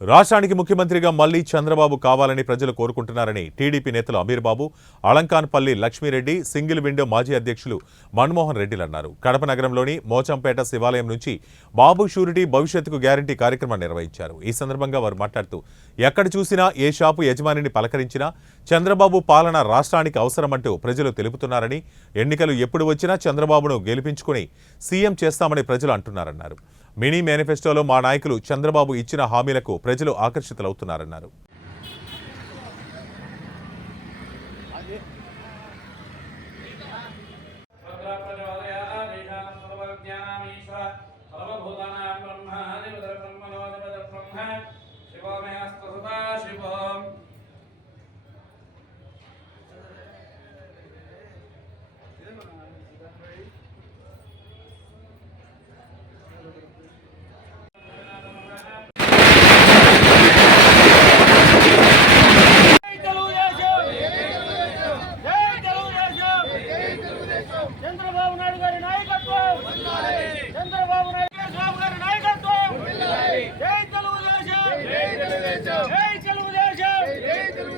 రాష్ట్రానికి ముఖ్యమంత్రిగా మళ్ళీ చంద్రబాబు కావాలని ప్రజలు కోరుకుంటున్నారని టీడీపీ నేతలు అమీర్ బాబు అలంకాన్పల్లి లక్ష్మీరెడ్డి సింగిల్ విండో మాజీ అధ్యక్షులు మన్మోహన్ రెడ్డిలు అన్నారు. కడప నగరంలోని మోచంపేట శివాలయం నుంచి బాబు షూరిటీ భవిష్యత్తుకు గ్యారంటీ కార్యక్రమం నిర్వహించారు. ఈ సందర్భంగా వారు మాట్లాడుతూ ఎక్కడ చూసినా ఏ షాపు యజమానిని పలకరించినా చంద్రబాబు పాలన రాష్ట్రానికి అవసరమంటూ ప్రజలు తెలుపుతున్నారని ఎన్నికలు ఎప్పుడు వచ్చినా చంద్రబాబును గెలిపించుకుని సీఎం చేస్తామని ప్రజలు అంటున్నారన్నారు. మినీ మేనిఫెస్టోలో మా నాయకులు చంద్రబాబు ఇచ్చిన హామీలకు ప్రజలు ఆకర్షితులవుతున్నారన్నారు శివం జై తెలుగుదేశం జై తెలుగుదేశం చంద్రబాబు నాయుడు గారి నాయకత్వం చంద్రబాబు నాయుడు బాబు గారి నాయకత్వం జై తెలుగుదేశం జై తెలుగుదేశం జై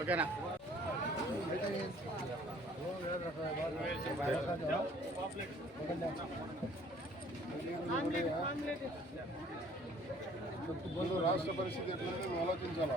ఓకేనా? ముందు రాష్ట్ర పరిస్థితి ఎట్లుందో మేము ఆలోచించాలా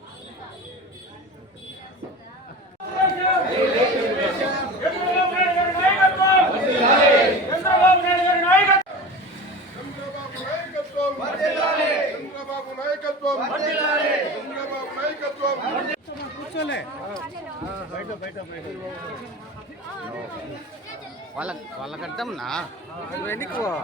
చంద్రబాబు నాయుడు గారి నాయకత్వం చంద్రబాబు నాయుడు గారి నాయకత్వం చంద్రబాబు నాయకత్వం. చంద్రబాబు నాయకత్వం. చంద్రబాబు నాయకత్వం వాళ్ళ వాళ్ళకంటాం నా ఎన్నికో